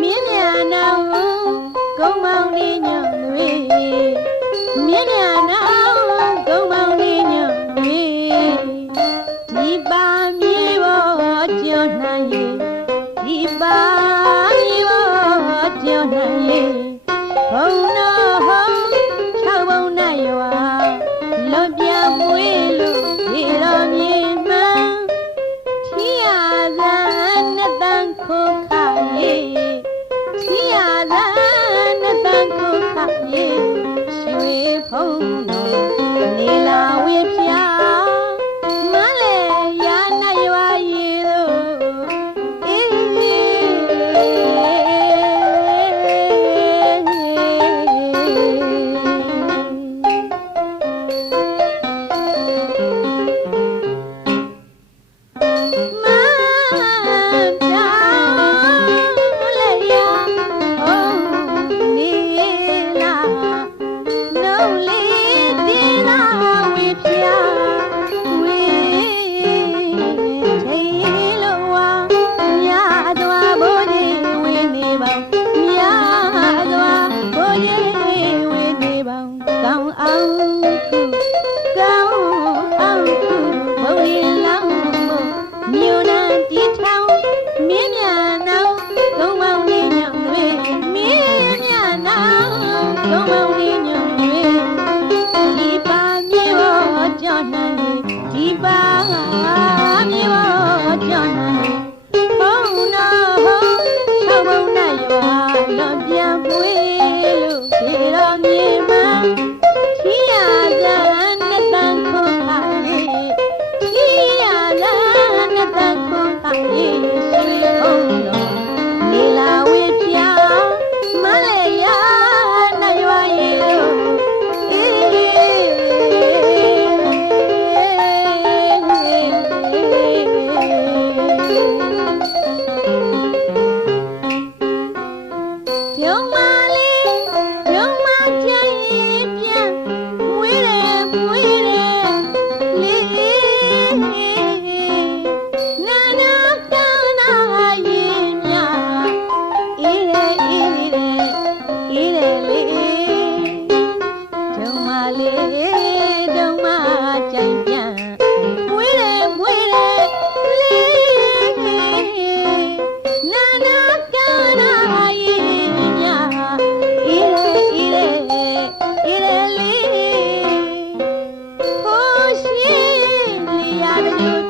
မြင်းမြန်နောင်ဂုံမောင်လေး Oh no. လျာ